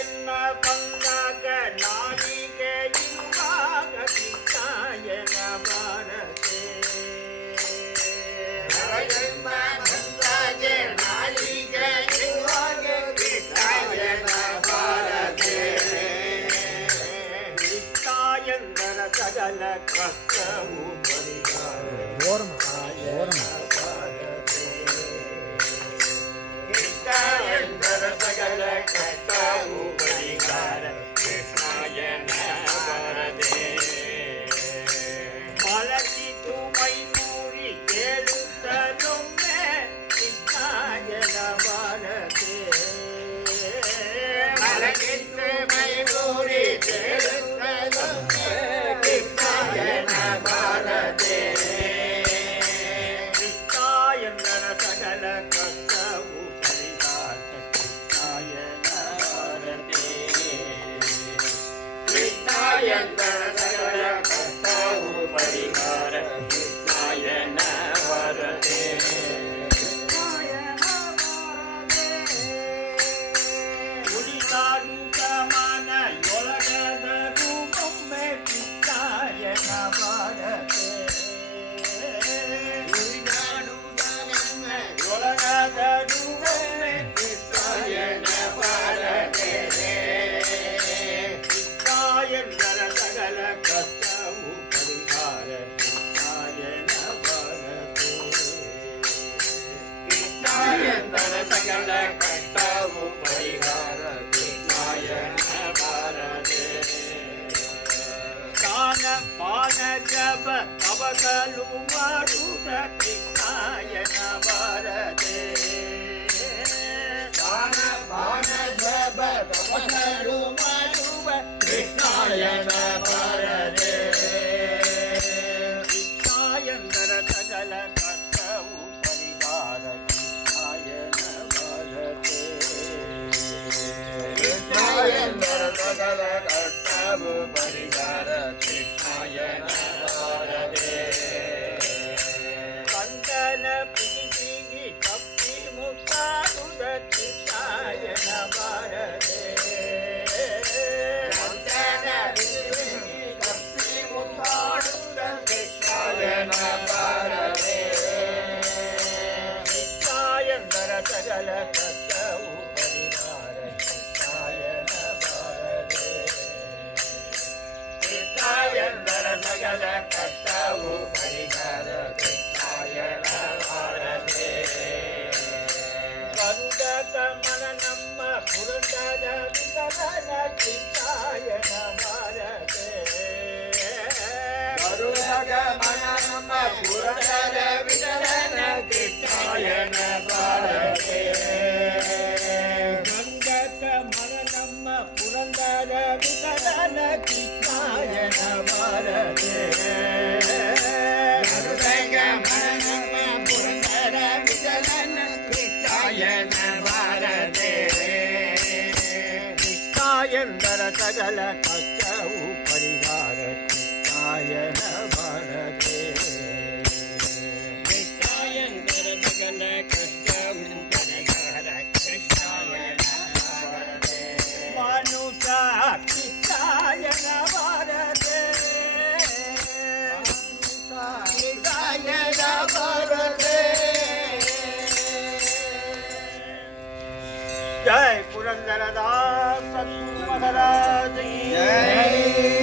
என்ன பங்காக நாளிகை இன்பாக கிட்டாயன பாரதே சகல கஷ்டமு பரிகாரம் சகல கஷ்டமு பரிகாரம் கிருஷ்ணாயன வரதே மலர்ச்சி துமை மூறி எழுத்தலும் கிருஷ்ணாயன வரதே மலர்ச்சி துமை மூறி எழுத்தலும் சகல கஷ்டமு பரிகார கிருஷ்ணாயன வரதே உளிதாடுகமான யொலகத ரூபமே கிருஷ்ணாயன வரதே சகல கஷ்டமு பரிகார கிருஷ்ணாயன வரதே கிருஷ்ணாயந்தர சகல கஷ்டமு பரிகார கிருஷ்ணாயன வரதே தான பான ஜப தவகலு மாடுத கிருஷ்ணாயன வரதே தான பான ஜப தவகலு மாடுவ கிருஷ்ணாயன வரதே கிருஷ்ணாயந்தர சகல கஷ்டமு பரிகார கிருஷ்ணாயன வரதே கிருஷ்ணாயந்தர சகல கஷ்டமு பரிகார கிருஷ்ணாயன வரதே கந்தன பிடிபிடி கப்பி முக்தாருத கிருஷ்ணாயன வரதே சகல கஷ்டமு பரிகார கிருஷ்ணாயன வரதே கிருஷ்ணாயந்தர சகல கஷ்டமு பரிகார கிருஷ்ணாயன வரதே கருட கமல நம்ம புரந்தர விதரன கிருஷ்ணாயன வரதே கருட கமல நம்ம புரந்தர விதரன கிருஷ்ணாயன வரதே கங்கத மரணம் புரந்தர விதரன கிருஷ்ணாயன வரதே கருடக மரணம் புரந்தர விதரன கிருஷ்ணாயன வரதே கிருஷ்ணாயந்தர சகல கஷ்டமு பரிகார கிருஷ்ணாயன வரதே கிருஷ்ணாயந்தர சகல கஷ்டமு பரிகார கிருஷ்ணாயன வரதே மனுஷா கிருஷ்ணாயன வரதே கிருஷ்ணாயன வரதே जय पुरंदरदास सद्गुरु महाराज की जय।